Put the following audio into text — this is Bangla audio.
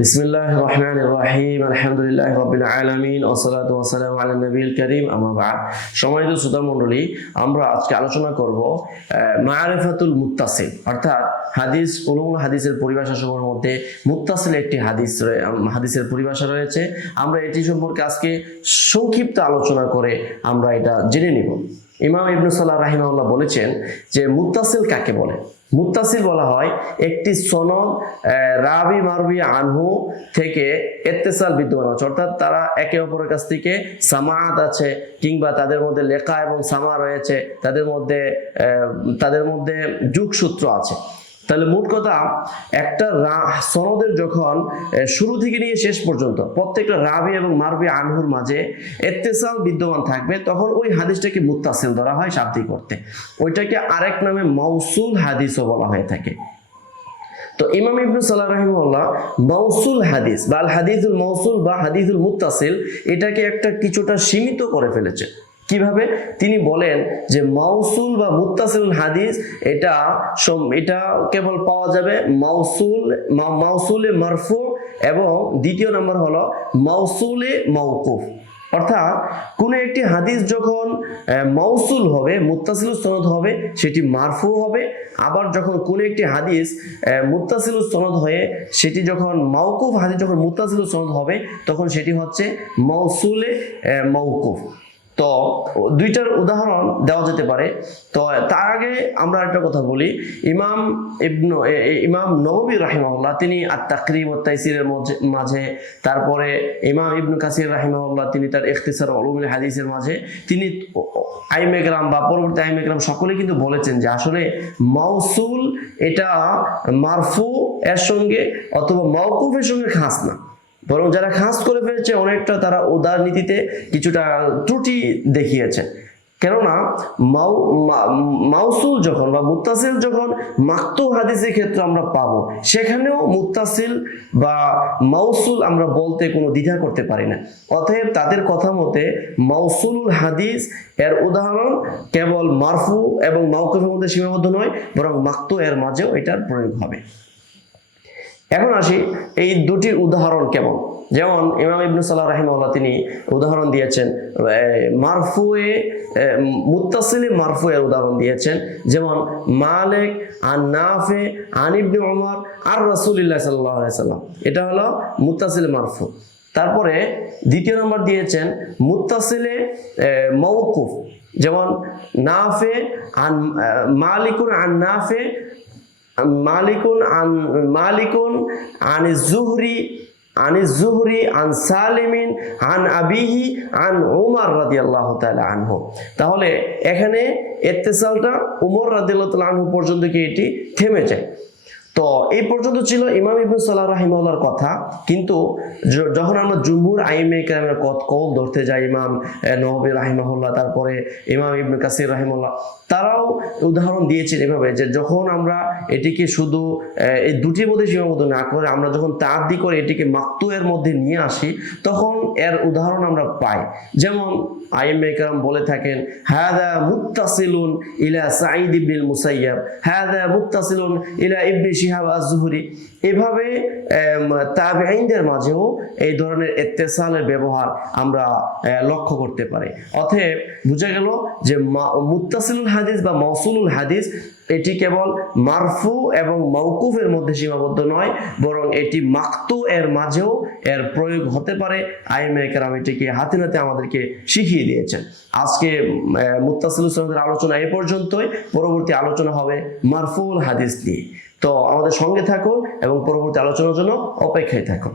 বিসমিল্লাহ রহমান রহিম। আলহামদুলিল্লাহ রবিল আলমিন। ওসলাত ওসালাম করিম। আমাবাদ সম্মানিত শ্রোতা মণ্ডলী, আমরা আজকে আলোচনা করব মায়ারেফাতুল মুত্তাসিল, অর্থাৎ হাদিস, উলুমুল হাদিসের পরিভাষা সমূহের মধ্যে মুত্তাসিল একটি হাদিস হাদিসের পরিভাষা রয়েছে। আমরা এটি সম্পর্কে আজকে সংক্ষিপ্ত আলোচনা করে আমরা এটা জেনে নিব। ইমাম ইবনু সাল্লাহ রাহিমাল্লাহ বলেছেন যে মুত্তাসিল কাকে বলে? মুত্তাসিল বলা হয়, একটি সনদ রাবি মারবি আনহু থেকে এত্তেসাল বিদ্যমান আছে। অর্থাৎ তারা একে অপরের কাছ থেকে সামাত আছে, কিংবা তাদের মধ্যে লেখা এবং সামা রয়েছে, তাদের মধ্যে তাদের মধ্যে যুগসূত্র আছে। তাহলে মোট কথা একটা সনদের যখন শুরু থেকে নিয়ে শেষ পর্যন্ত, প্রত্যেকটা রাবি এবং মারবি আনহুর মাঝে এত্তেসাল বিদ্যমান থাকবে, তখন ওই হাদিসটাকে মুত্তাসিল ধরা হয় শাব্দিক করতে। ওইটাকে আরেক নামে মৌসুল হাদিসও বলা হয়ে থাকে। তো ইমাম ইবনু সাল্লাহ রাহিমুল্লাহ মৌসুল হাদিস বা হাদিসুল মৌসুল বা হাদিসুল মুত্তাসিল, এটাকে একটা কিছুটা সীমিত করে ফেলেছে। কীভাবে? তিনি বলেন যে মাউসুল বা মুত্তাসিল হাদিস এটা এটা কেবল পাওয়া যাবে মাউসুল মাউসুলে মারফু এবং দ্বিতীয় নম্বর হলো মাউসুলে মৌকুফ অর্থাৎ কোনো একটি হাদিস যখন মৌসুল হবে মুত্তাসিল সনদ হবে, সেটি মারফু হবে। আবার যখন কোনো একটি হাদিস মুত্তাসিল সনদ হয়ে, সেটি যখন মাউকুফ হাদিস যখন মুত্তাসিল সনদ হবে, তখন সেটি হচ্ছে মৌসুলে মৌকুফ তো দুইটার উদাহরণ দেওয়া যেতে পারে। তো তার আগে আমরা একটা কথা বলি। ইমাম ইবনু ইমাম নবী রাহিমাহুল্লাহ, তিনি আর তাইসিরের মাঝে, তারপরে ইমাম ইবনু কাসির রাহিমাহুল্লাহ, তিনি তার ইখতিসার অলুমুল হাদিসের মাঝে, তিনি আইমেকরাম বা পরবর্তী আইমেকরাম সকলে কিন্তু বলেছেন যে আসলে মাউসুল এটা মারফু এর সঙ্গে অথবা মাউকুফের সঙ্গে খাস না। বরং যারা খাস করে ফেলেছে, অনেকটা তারা উদার নীতিতে কিছুটা ত্রুটি দেখিয়েছে। কেননা, মাউ মাউসুল যখন বা মুত্তাসিল যখন মাক্তু হাদিসের ক্ষেত্রে আমরা পাবো, সেখানেও মুত্তাসিল বা মাউসুল আমরা বলতে কোনো দ্বিধা করতে পারি না। অতএব তাদের কথা মতে মাউসুলুল হাদিস এর উদাহরণ কেবল মারফু এবং মাউকুফের মধ্যে সীমাবদ্ধ নয়, বরং মাক্তু এর মাঝেও এটার প্রয়োগ হবে। এখন আসি এই দুটির উদাহরণ কেমন? যেমন ইমাম ইবনু সাল্লাহ রাহিমাল্লাহ তিনি উদাহরণ দিয়েছেন মারফুয়ে মুত্তাসিলে মারফু এর উদাহরণ দিয়েছেন। যেমন, মালেক আর নাফে, আন ইবনে ওমর আর রাসূলুল্লাহ আলাইহি সাল্লাম। এটা হলো মুত্তাসিলে মারফু। তারপরে দ্বিতীয় নম্বর দিয়েছেন, মুত্তাসিলে মৌকুফ যেমন, নাফে, আন মালিকুন আন নাফে মালিকুন আন মালিকুন আন জুহরি আন জুহরি, আন সালিমিন, আন আবিহি, আন উমর রাদিয়াল্লাহু তাআলা আনহু। তাহলে এখানে ইত্তেসালটা উমর রাদিয়াল্লাহু তাআলা আনহু পর্যন্ত কি এটি থেমে যায় তো এই পর্যন্ত ছিল ইমাম ইবনু সাল্লাহ রাহিমাল্লাহর কথা, কিন্তু যখন আমরা জুমহুর আইমে কত কল ধরতে যাই, ইমাম নবী রাহিমাহুল্লাহ, তারপরে ইমাম ইবনু কাসির রাহিমাল্লাহ তারাও উদাহরণ দিয়েছেন এভাবে যে যখন আমরা এটিকে শুধু এই দুটির মধ্যে সীমাবদ্ধ না করে আমরা যখন তাঁতি করে এটিকে মাক্তু এর মধ্যে নিয়ে আসি, তখন এর উদাহরণ আমরা পাই। যেমন আইমে কেরাম বলে থাকেন, হাদা মুত্তাসিলুন ইলা সাঈদ ইবনুল মুসাইয়াব হাদা মুত্তাসিলুন ইলা ইবনে শিহাব আজ-জুহরি। এভাবে তাবেঈনদের মাঝেও এই ধরনের ইত্তেসালের ব্যবহার আমরা লক্ষ্য করতে পারি। অতএব বোঝা গেল যে মুত্তাসিলুল হাদিস বা মৌসুলুল হাদিস এটি কেবল মারফু এবং মৌকুফের মধ্যে সীমাবদ্ধ নয়, বরং এটি মাকতু এর মাঝেও এর প্রয়োগ হতে পারে। আইমে কেরাম এটিকে হাতে নাতে আমাদেরকে শিখিয়ে দিয়েছেন। আজকে মুত্তাসিলুল আলোচনা এ পর্যন্তই। পরবর্তী আলোচনা হবে মারফুল হাদিস নিয়ে। তো আমাদের সঙ্গে থাকুন এবং পরবর্তী আলোচনার জন্য অপেক্ষায় থাকুন।